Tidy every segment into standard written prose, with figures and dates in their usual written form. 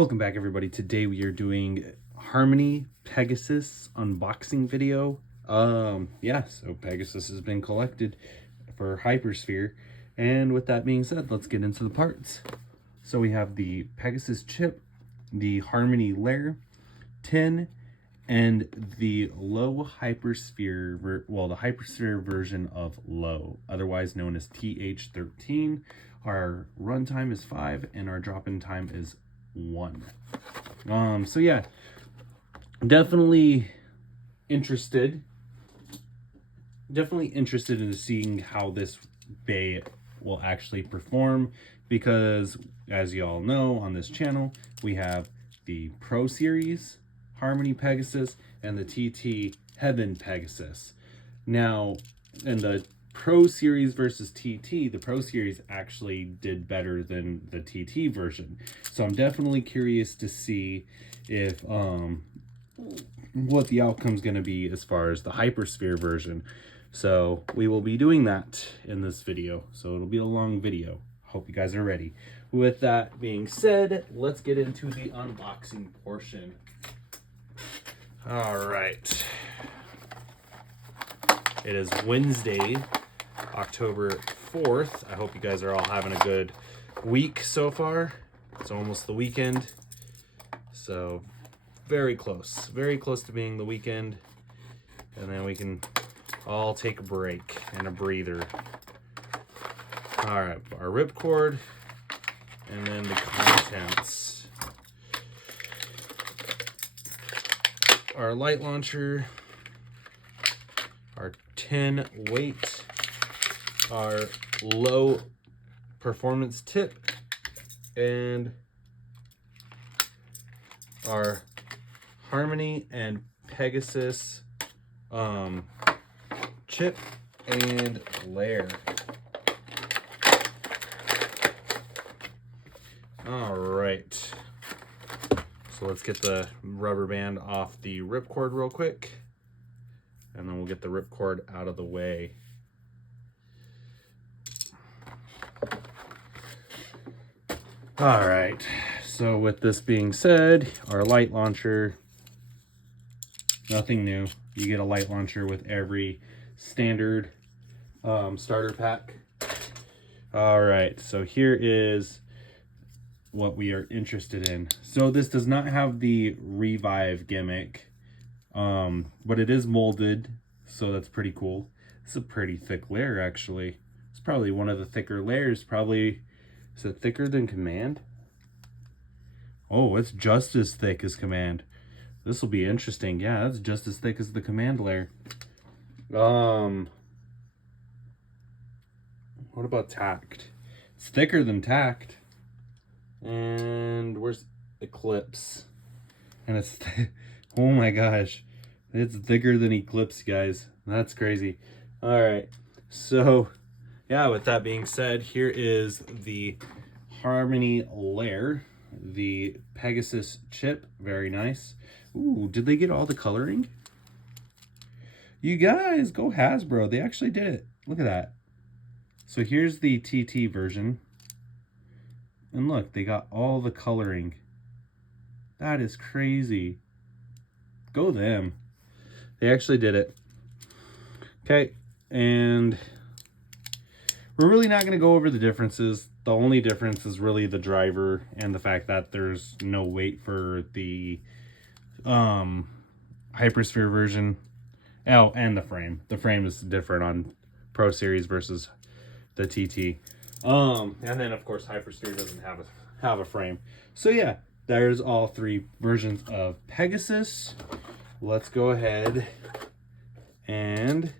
Welcome back, everybody. Today we are doing Harmony Pegasus unboxing video. So Pegasus has been collected for Hypersphere, and with that being said, let's get into the parts. So we have the Pegasus chip, the Harmony layer, tin, and the low Hypersphere, the Hypersphere version of low, otherwise known as TH13. Our runtime is 5 and our drop-in time is 1. So yeah, definitely interested in seeing how this bay will actually perform, because as you all know, on this channel we have the Pro Series Harmony Pegasus and the TT Heaven Pegasus. Now, in the Pro Series versus TT, the Pro Series actually did better than the TT version. So I'm definitely curious to see if what the outcome's going to be as far as the Hypersphere version. So we will be doing that in this video. So it'll be a long video. Hope you guys are ready. With that being said, let's get into the unboxing portion. All right. It is Wednesday, October 4th. I hope you guys are all having a good week so far. It's almost the weekend. So very close to being the weekend. And then we can all take a break and a breather. All right, our ripcord and then the contents. Our light launcher, our tin weight, our low performance tip, and our Harmony and Pegasus chip and layer. All right, so let's get the rubber band off the ripcord real quick, and then we'll get the ripcord out of the way. All right, so with this being said, our light launcher, nothing new. You get a light launcher with every standard starter pack. All right, so here is what we are interested in. So this does not have the revive gimmick, but it is molded, so that's pretty cool. It's a pretty thick layer, actually. It's probably one of the thicker layers. Probably, is it thicker than Command? Oh, it's just as thick as Command. This will be interesting. Yeah, that's just as thick as the Command layer. What about Tact? It's thicker than Tact. And where's Eclipse? And it's oh my gosh, it's thicker than Eclipse, guys. That's crazy. All right, so yeah, with that being said, here is the Harmony layer, the Pegasus chip. Very nice. Ooh, did they get all the coloring? You guys, go Hasbro. They actually did it. Look at that. So here's the TT version. And look, they got all the coloring. That is crazy. Go them. They actually did it. Okay, and we're really not going to go over the differences. The only difference is really the driver and the fact that there's no weight for the Hypersphere version. Oh, and the frame. The frame is different on Pro Series versus the TT. And then of course Hypersphere doesn't have a frame. So yeah, there's all three versions of Pegasus. Let's go ahead and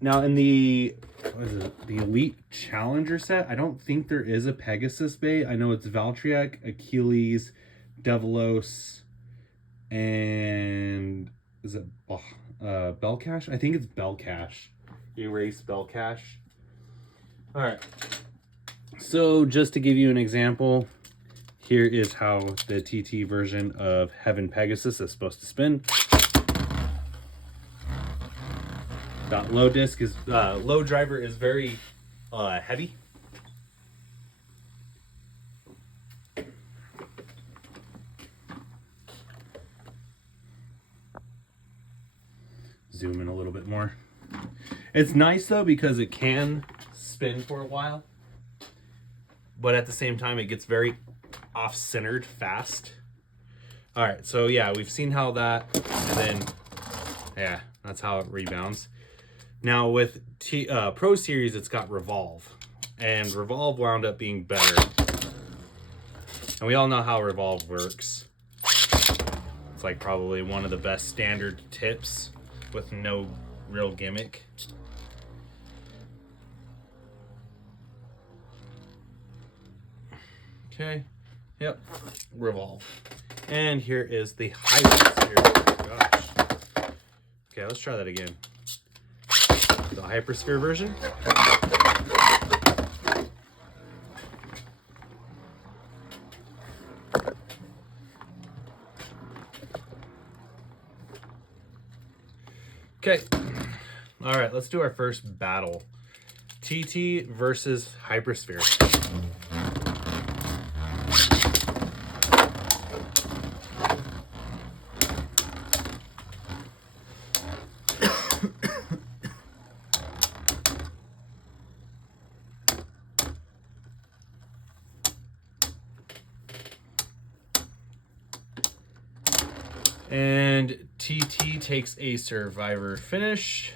now in the the Elite Challenger set, I don't think there is a Pegasus bay. I know it's Valtryek, Achilles, Devilos, and is it Belcash? I think it's Belcash. Erase Belcash. All right, so just to give you an example, here is how the TT version of Heaven Pegasus is supposed to spin. That low disc is low driver is very heavy. zoom in a little bit more. It's nice though because it can spin for a while, but at the same time it gets very off-centered fast. All right, so yeah, we've seen how that, and then yeah, that's how it rebounds. Now with Pro Series, it's got Revolve, and Revolve wound up being better. And we all know how Revolve works. It's like probably one of the best standard tips with no real gimmick. Okay, yep, Revolve. And here is the Hypersphere. Oh, gosh. Okay, let's try that again. The Hypersphere version. Okay. All right, let's do our first battle. TT versus Hypersphere. And TT takes a Survivor finish.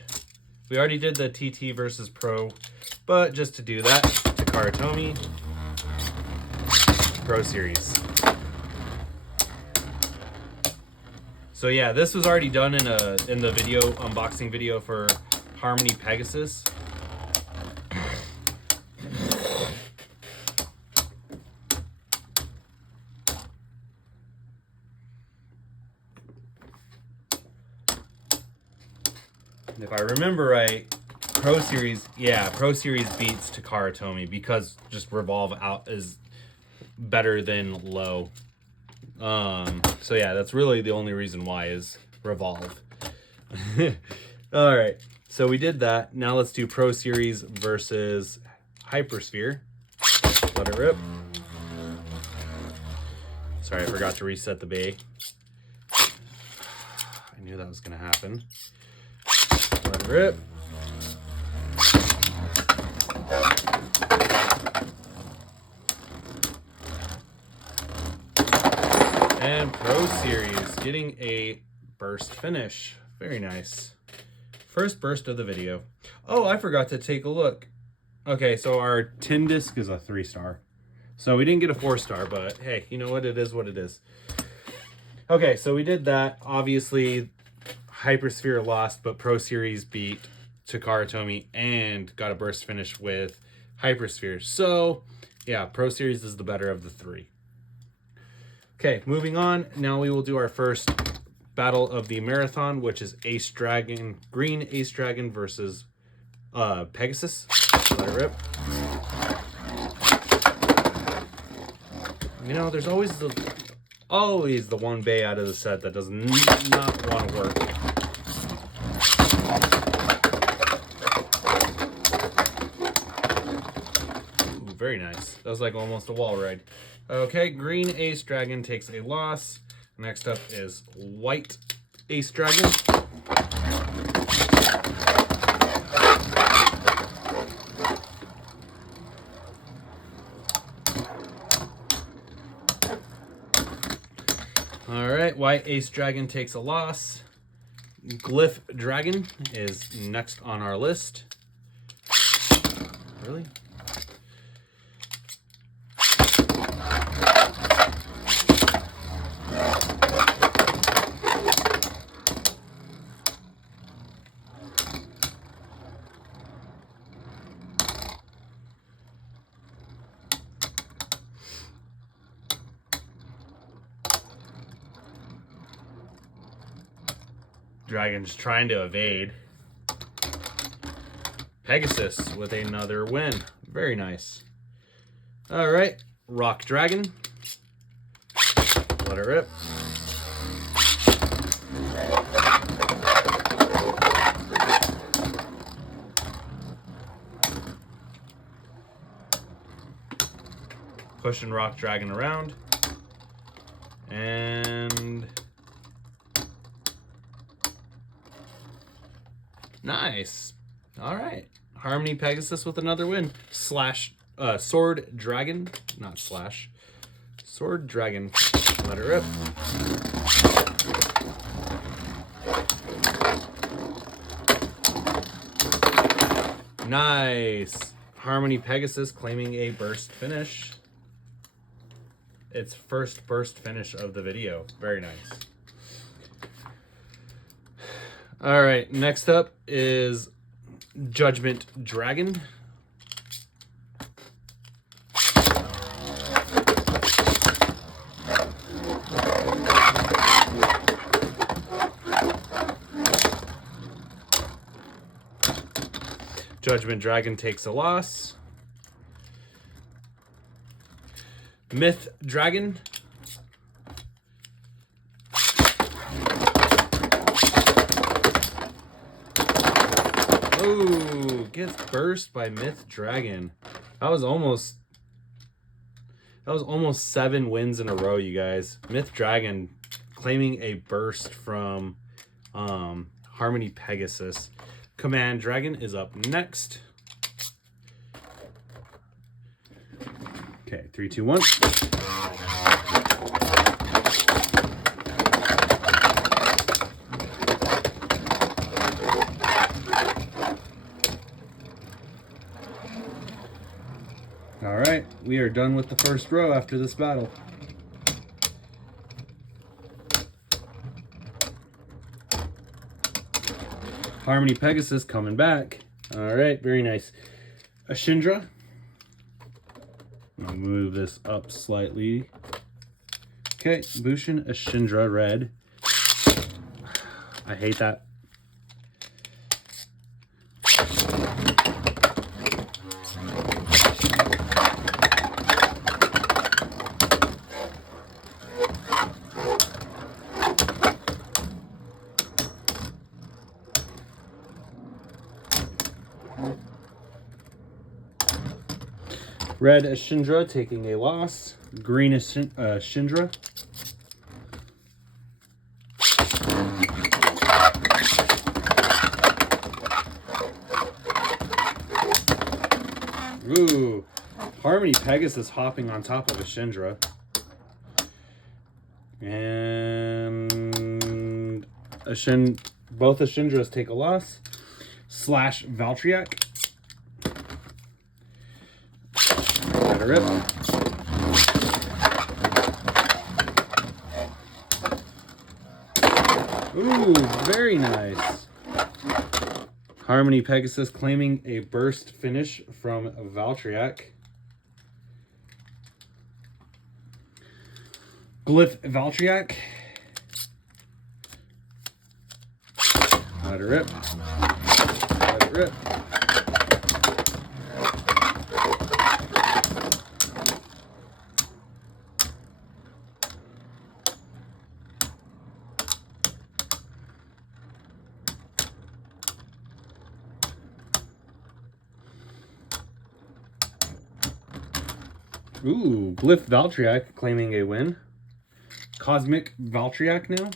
We already did the TT versus Pro, but just to do that, Takara Tomy, Pro Series. So yeah, this was already done in the video unboxing video for Harmony Pegasus. If I remember right, Pro Series beats Takara Tomy because just Revolve out is better than Low. So yeah, that's really the only reason why is Revolve. All right, so we did that. Now let's do Pro Series versus Hypersphere. Let it rip. Sorry, I forgot to reset the bay. I knew that was gonna happen. Let it rip. And Pro Series getting a burst finish. Very nice. First burst of the video. Oh, I forgot to take a look. Okay, so our 10 disc is a 3-star. So we didn't get a 4-star, but hey, you know what? It is what it is. Okay, so we did that. Obviously, Hypersphere lost, but Pro Series beat Takara Tomy and got a burst finish with Hypersphere. So, yeah, Pro Series is the better of the three. Okay, moving on. Now we will do our first battle of the marathon, which is Ace Dragon, Green Ace Dragon versus Pegasus. Let it rip. You know, there's always the one bay out of the set that does not want to work. Ooh, very nice. That was like almost a wall ride. Okay, Green Ace Dragon takes a loss. Next up is White Ace Dragon. All right, White Ace Dragon takes a loss. Glyph Dragon is next on our list. Really? Dragon's trying to evade. Pegasus with another win. Very nice. All right, Rock Dragon. Let it rip. Pushing Rock Dragon around. And Nice. All right. Harmony Pegasus with another win. Slash Sword Dragon. Not slash. Sword Dragon. Let it rip. Nice. Harmony Pegasus claiming a burst finish. Its first burst finish of the video. Very nice. All right, next up is Judgment Dragon. Judgment Dragon takes a loss. Myth Dragon. Oh, gets burst by Myth Dragon. That was almost 7 wins in a row, you guys. Myth Dragon claiming a burst from Harmony Pegasus. Command Dragon is up next. Okay, 3, 2, 1. All right, we are done with the first row after this battle. Harmony Pegasus coming back. All right, very nice. Ashindra. I'll move this up slightly. Okay, Bushin Ashindra red. I hate that. Red Ashindra taking a loss. Green Ashindra. Ooh, Harmony Pegasus hopping on top of Ashindra. And both Ashindras take a loss. Slash Valtryek. Let her rip. Ooh, very nice. Harmony Pegasus claiming a burst finish from Valtryek. Glyph Valtryek. Let her rip. Let it rip. Ooh, Glyph Valtryek claiming a win. Cosmic Valtryek now.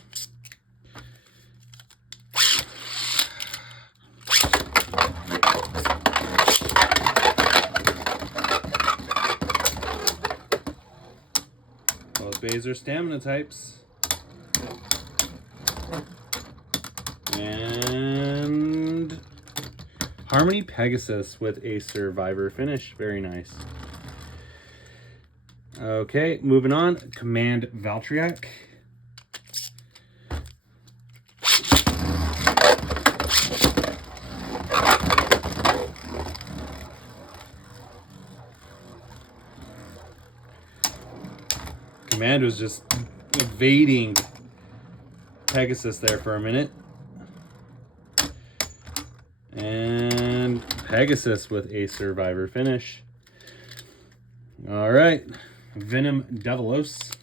Both bays are stamina types. And Harmony Pegasus with a survivor finish. Very nice. Okay, moving on. Command Valtryek. Command was just evading Pegasus there for a minute. And Pegasus with a survivor finish. All right. Venom Devilos.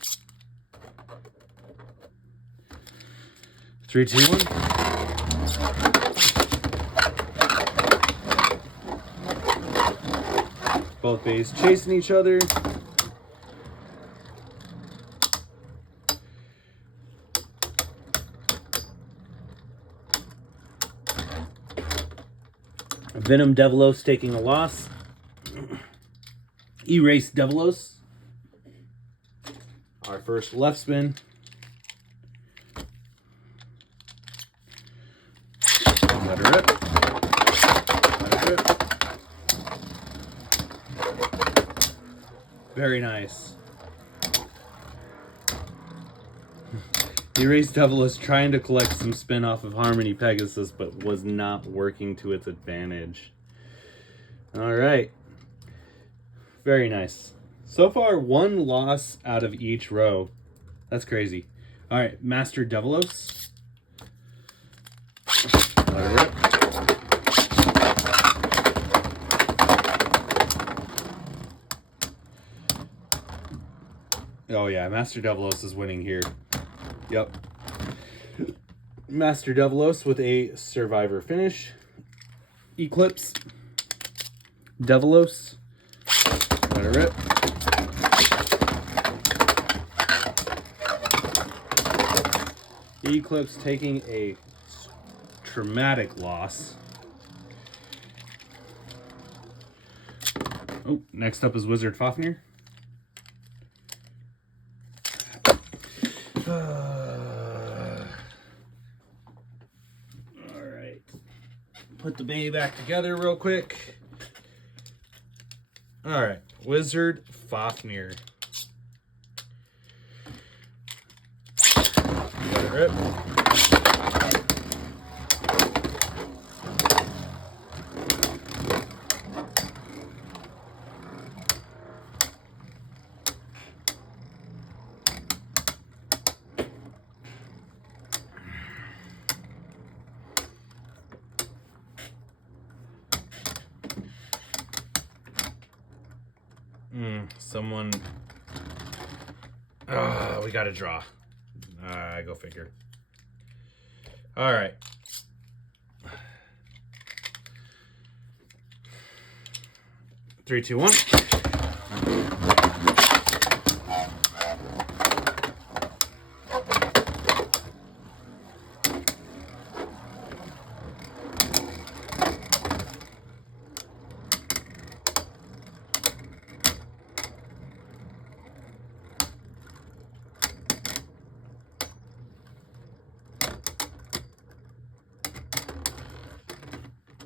3, 2, 1. Both bays chasing each other. Venom Devilos taking a loss. Erase Devilos. Our first left spin. Let her rip. Let her rip. Very nice. Erase Devil is trying to collect some spin off of Harmony Pegasus, but was not working to its advantage. All right. Very nice. So far, one loss out of each row. That's crazy. All right, Master Devilos. Let her rip. Oh yeah, Master Devilos is winning here. Yep. Master Devilos with a Survivor finish. Eclipse. Devilos. Let her rip. Eclipse taking a traumatic loss. Oh, next up is Wizard Fafnir. Alright. Put the baby back together real quick. Alright, Wizard Fafnir. Let it rip. Someone... we got to draw. Go figure. All right. Three, two, one.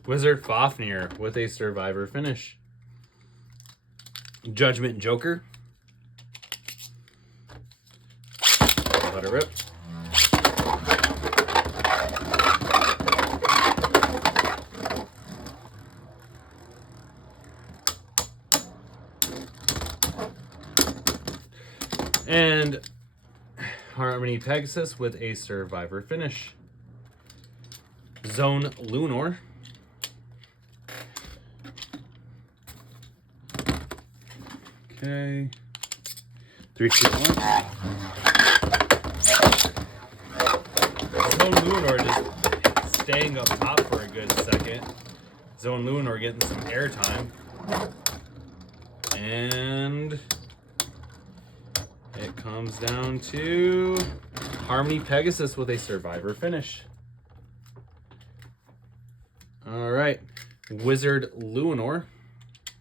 Wizard Fafnir with a Survivor finish. Judgment Joker. Let it rip. And Harmony Pegasus with a Survivor finish. Zone Lunar. Okay. 3, 2, 1. Zone Lunar just staying up top for a good second. Zone Lunar getting some airtime. And it comes down to Harmony Pegasus with a Survivor finish. All right. Wizard Lunar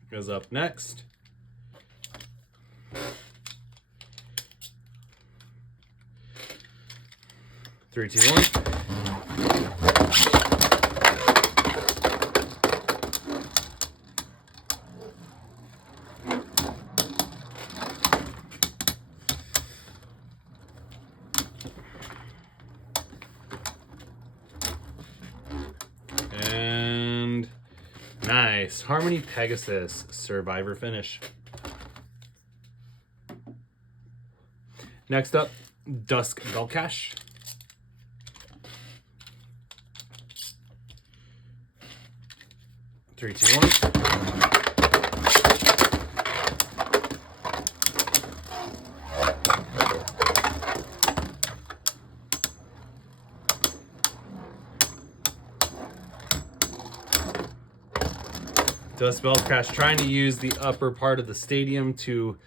goes up next. 3, 2, 1. And nice. Harmony Pegasus Survivor finish. Next up, Dusk Belcash. 3, 2, 1. Dusk Belcash trying to use the upper part of the stadium to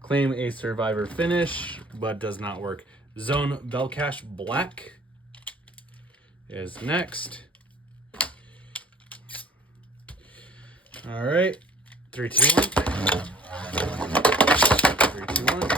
claim a Survivor finish, but does not work. Zone Belcash Black is next. All right. 3, 2, 1. 3, 2, 1.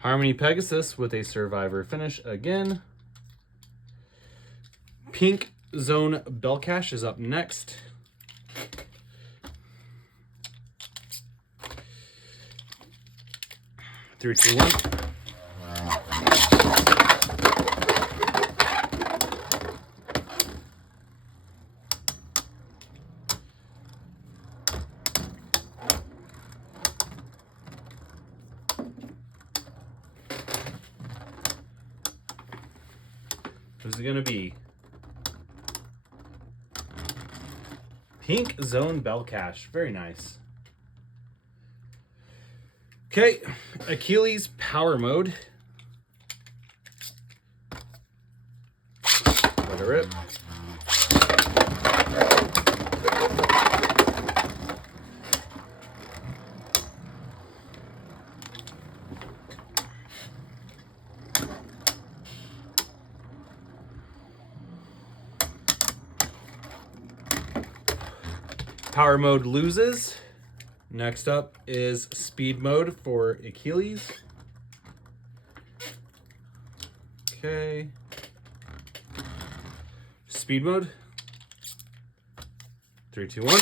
Harmony Pegasus with a Survivor finish again. Pink Zone Belcash is up next. Three, two, one. Who's it gonna be? Pink Zone Belcash. Very nice. Okay, Achilles Power Mode. Let it rip. Power Mode loses. Next up is Speed Mode for Achilles. Okay. Speed Mode. 3, 2, 1.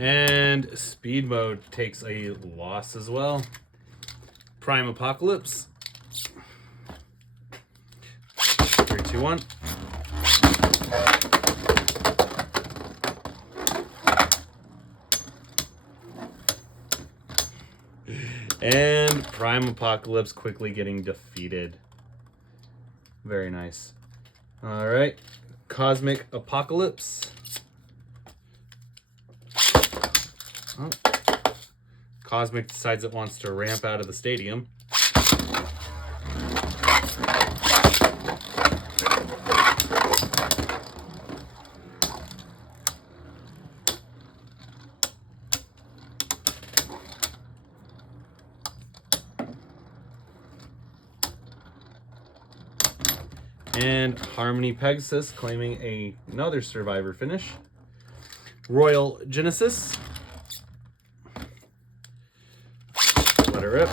And Speed Mode takes a loss as well. Prime Apocalypse. 3, 2, 1. And Prime Apocalypse quickly getting defeated. Very nice. All right. Cosmic Apocalypse. Oh. Cosmic decides it wants to ramp out of the stadium. And Harmony Pegasus claiming another Survivor finish. Royal Genesis. Let it rip.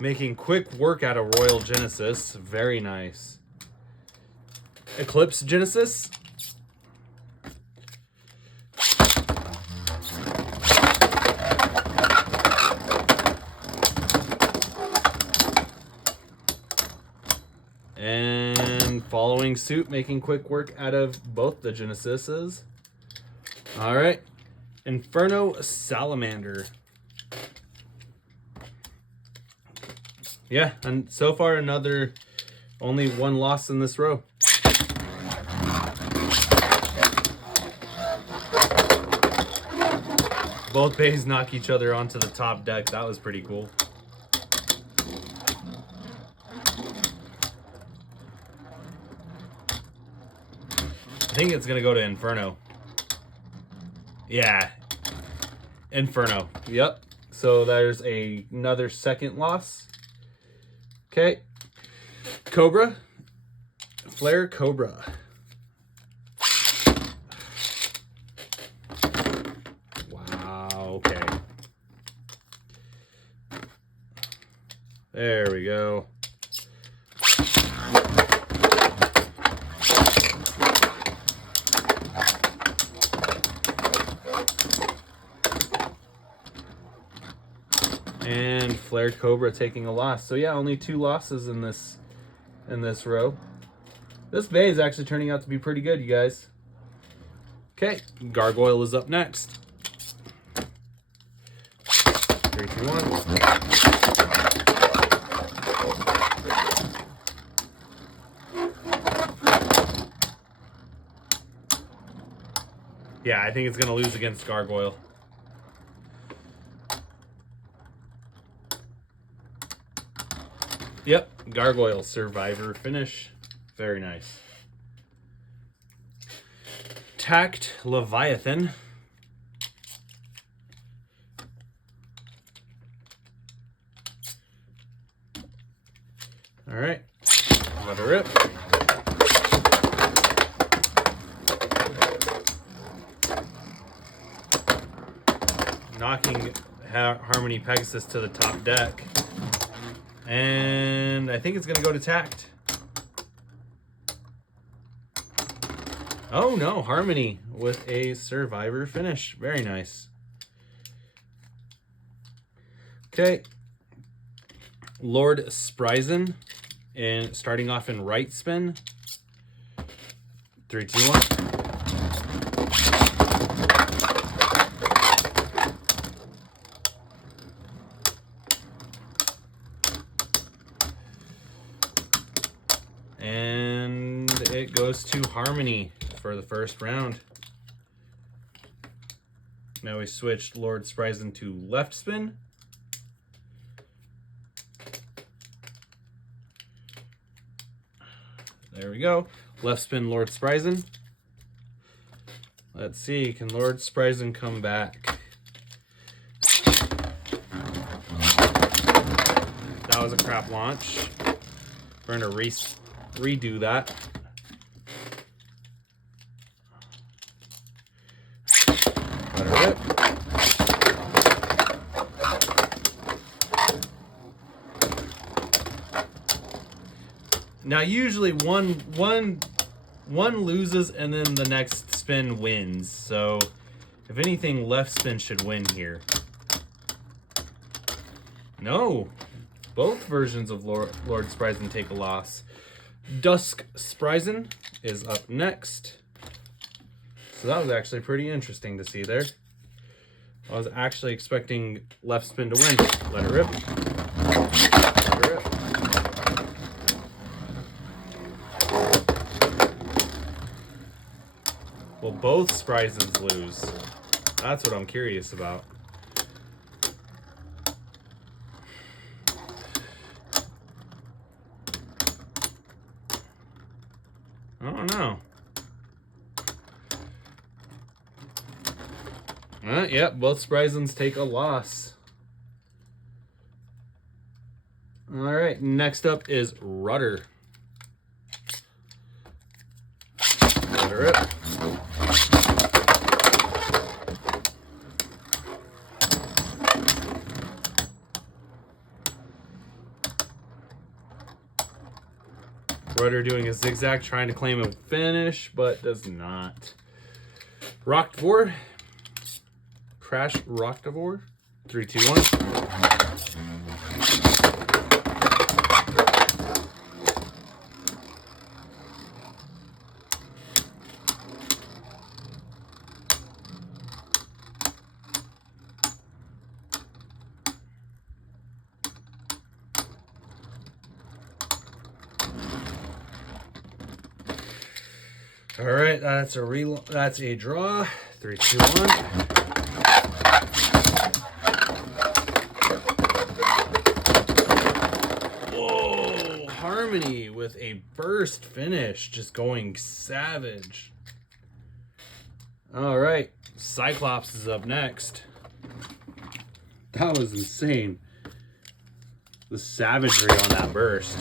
Making quick work out of Royal Genesis. Very nice. Eclipse Genesis. And following suit, making quick work out of both the Genesises. All right. Inferno Salamander. Yeah, and so far only one loss in this row. Both bays knock each other onto the top deck. That was pretty cool. I think it's gonna go to Inferno. Yeah, Inferno. Yep. So there's another second loss. Okay. Cobra. Flare Cobra. Wow. Okay. There we go. And Flared Cobra taking a loss. So yeah, only 2 losses in this row. This bay is actually turning out to be pretty good, you guys. Okay, Gargoyle is up next. 3, 2, 1. Yeah, I think it's going to lose against Gargoyle. Yep, Gargoyle Survivor finish. Very nice. Tacked Leviathan. All right, let her rip. Knocking Harmony Pegasus to the top deck. And I think it's going to go to Tact. Oh no, Harmony with a Survivor finish. Very nice. Okay. Lord Spryzen, and starting off in right spin. 3, 2, 1. And it goes to Harmony for the first round. Now we switched Lord Spryzen to left spin. There we go. Left spin Lord Spryzen. Let's see, can Lord Spryzen come back? That was a crap launch. We're going to redo that. Let her rip. Now usually one loses and then the next spin wins. So if anything, left spin should win here. No. Both versions of Lord Spryzen take a loss. Dusk Spryzen is up next. So that was actually pretty interesting to see there. I was actually expecting left spin to win. Let it rip. Let it rip. Will both Spryzens lose? That's what I'm curious about. I don't know. Yep, both Spryzens take a loss. All right, next up is Rudder. Let her rip. Rudder doing a zigzag, trying to claim a finish, but does not. Rocktivore. Crash Rocktivore. 3, 2, 1. All right, that's a draw. 3, 2, 1. Whoa, Harmony with a burst finish, just going savage. All right, Cyclops is up next. That was insane. The savagery on that burst.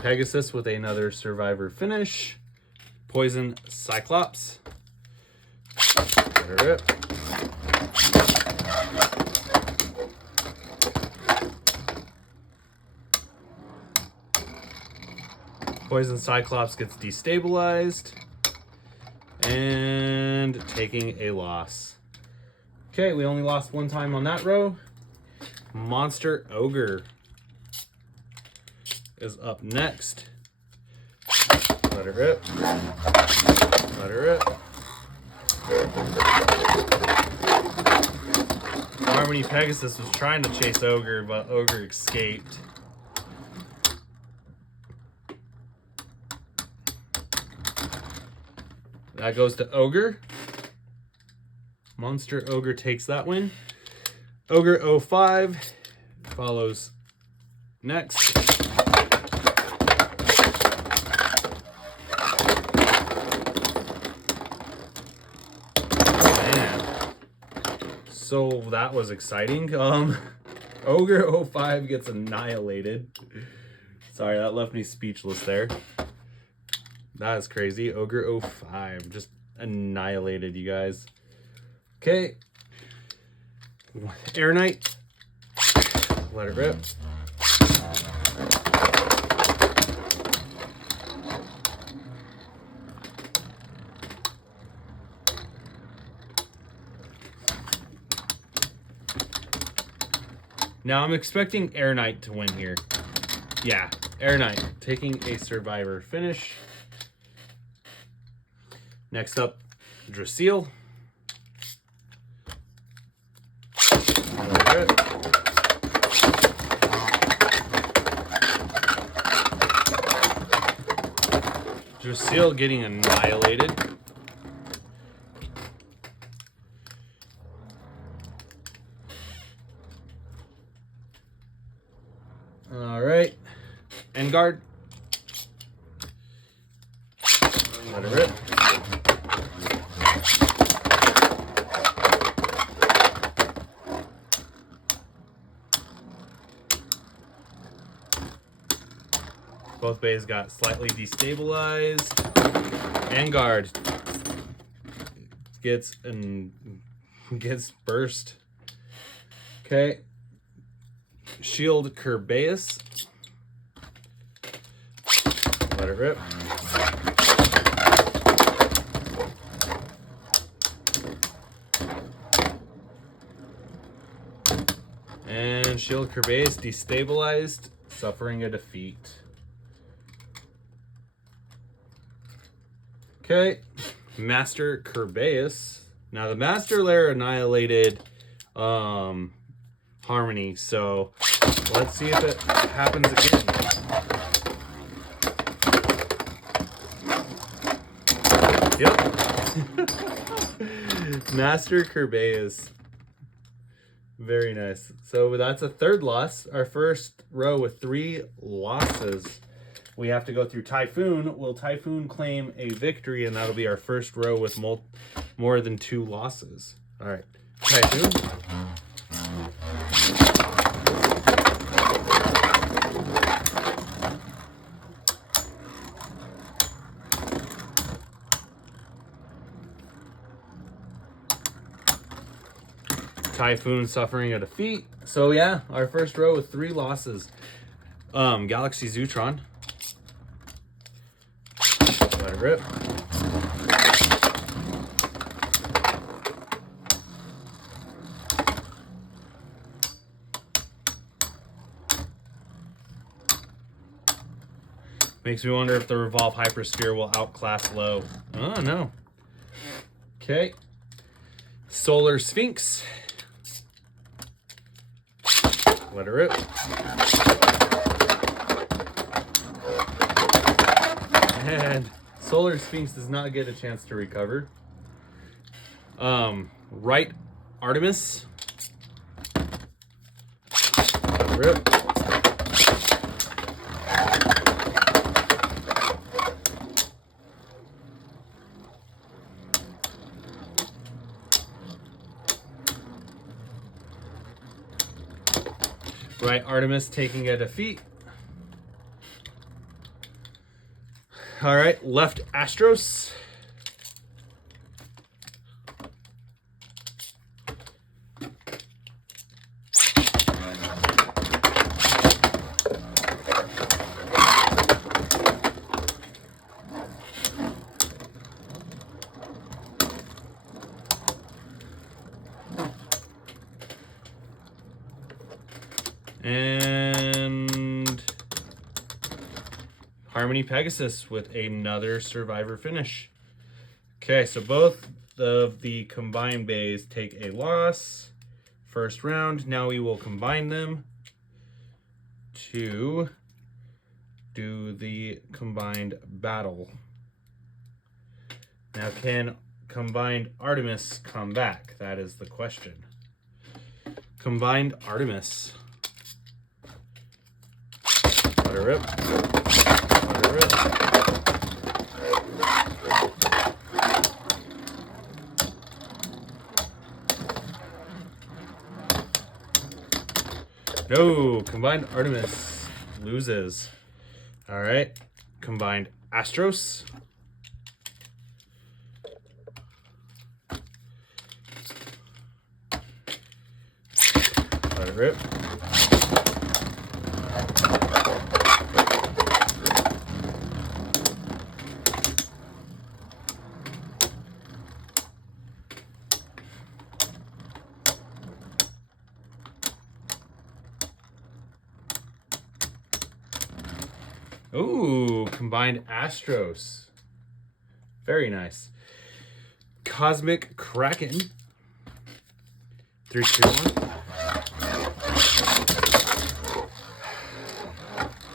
Pegasus with another Survivor finish. Poison Cyclops. Let her rip. Poison Cyclops gets destabilized and taking a loss. Okay, we only lost one time on that row. Monster Ogre is up next. Let Let it rip. Let it rip. Harmony Pegasus was trying to chase Ogre, but Ogre escaped. That goes to Ogre. Monster Ogre takes that win. Ogre 05 follows next. Man. So that was exciting. Ogre 05 gets annihilated. Sorry, that left me speechless there. That is crazy. Ogre 05 just annihilated you guys. Okay. Air Knight. Let it rip. Now I'm expecting Air Knight to win here. Yeah, Air Knight taking a survivor finish. Next up, Drasil. Drasil getting annihilated. All right, Engard. Let it rip. Both bays got slightly destabilized. Engard gets burst. Okay. Shield Kerbeus. Let it rip. And Shield Kerbeus destabilized, suffering a defeat. Okay, Master Kerbeus. Now the Master Lair annihilated Harmony, so let's see if it happens again. Yep. Master Kerbeus. Very nice. So that's a third loss. Our first row with 3 losses. We have to go through Typhoon. Will Typhoon claim a victory? And that'll be our first row with more than 2 losses. All right, Typhoon. Typhoon suffering a defeat. So yeah, our first row with 3 losses. Galaxy Zootron. Let it rip. Makes me wonder if the Revolve Hypersphere will outclass Low. Oh no. Okay. Solar Sphinx. Let it rip. And Solar Sphinx does not get a chance to recover. Right Artemis. Let it rip. Right Artemis taking a defeat. All right, left Astros. And Harmony Pegasus with another Survivor finish. Okay, so both of the combined bays take a loss. First round. Now we will combine them to do the combined battle. Now, can combined Artemis come back? That is the question. Combined Artemis. Let her rip. Let her rip. No, combined Artemis loses. All right, combined Astros. Let it rip. Ooh, combined Astros. Very nice. Cosmic Kraken. 3, 2, 1.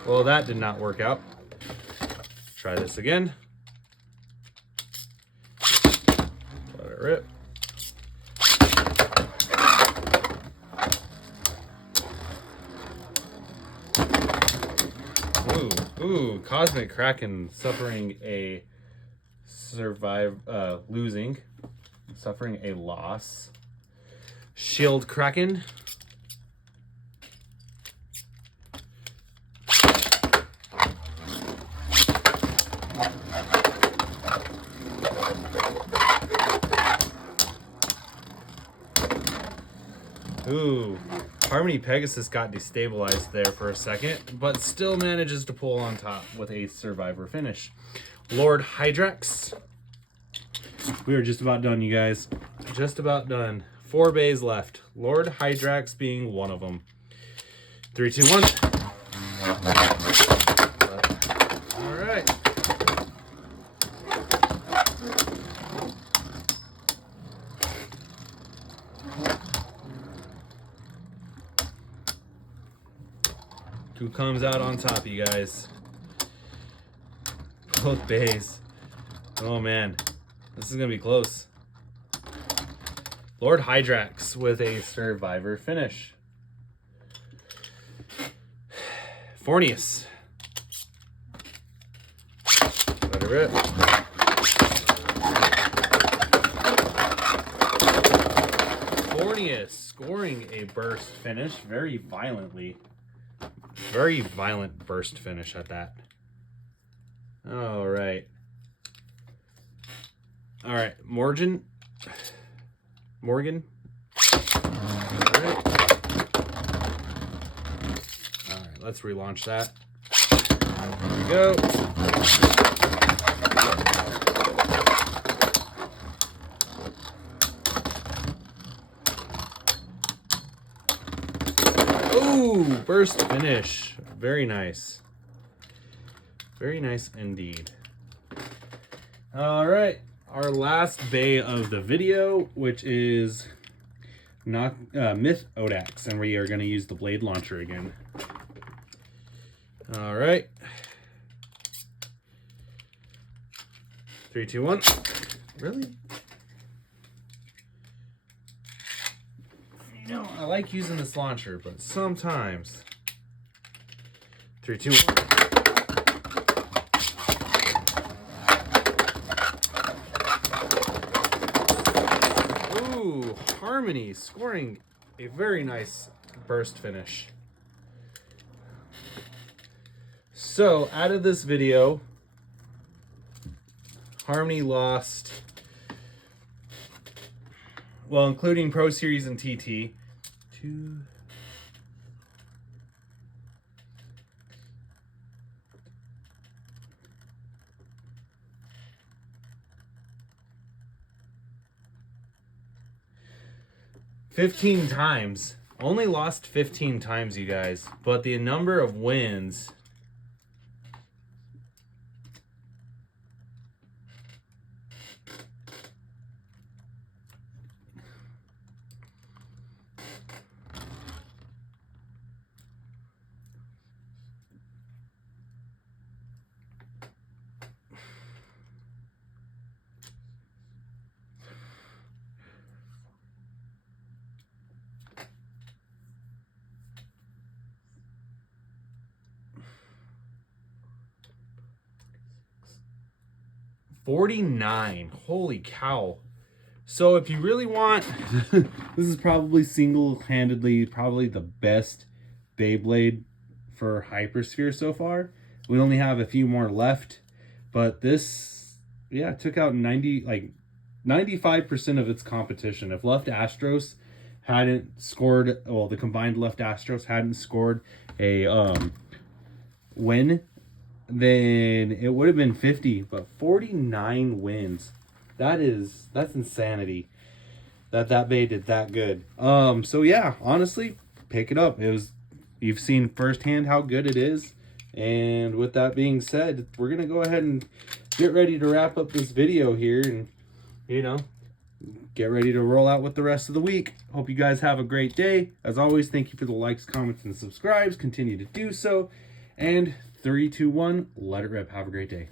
Well, that did not work out. Try this again. Let it rip. Ooh, Cosmic Kraken suffering a suffering a loss. Shield Kraken. Ooh, Harmony Pegasus got destabilized there for a second, but still manages to pull on top with a Survivor finish. Lord Hydrax. We are just about done, you guys. Just about done. 4 bays left. Lord Hydrax being one of them. 3, 2, 1. All right. Who comes out on top, you guys? Both bays. Oh man, this is gonna be close. Lord Hydrax with a Survivor finish. Fornius. Let it rip. Fornius scoring a burst finish very violently. Very violent burst finish at that. All right. All right, Morgan. All right. All right, let's relaunch that. There we go. Ooh, burst finish. Very nice. Very nice indeed. All right, our last bay of the video, which is Myth Odax, and we are going to use the blade launcher again. All right. 3, 2, 1. Really? You know, I like using this launcher, but sometimes. 3, 2, 1. Ooh, Harmony scoring a very nice burst finish. So, out of this video, Harmony lost, well, including Pro Series and TT, 2, 15 times. Only lost 15 times, you guys. But the number of wins $49. Holy cow. So if you really want, this is probably single-handedly probably the best Beyblade for Hypersphere so far. We only have a few more left, but this, yeah, took out 95% of its competition. If Left Astros hadn't scored, well, the combined Left Astros hadn't scored a win, then it would have been 50, but 49 wins. That's insanity that Bay did that good. So yeah, honestly, pick it up. You've seen firsthand how good it is. And with that being said, we're gonna go ahead and get ready to wrap up this video here, and get ready to roll out with the rest of the week. Hope you guys have a great day. As always, thank you for the likes, comments, and subscribes. Continue to do so. And 3, 2, 1, let it rip. Have a great day.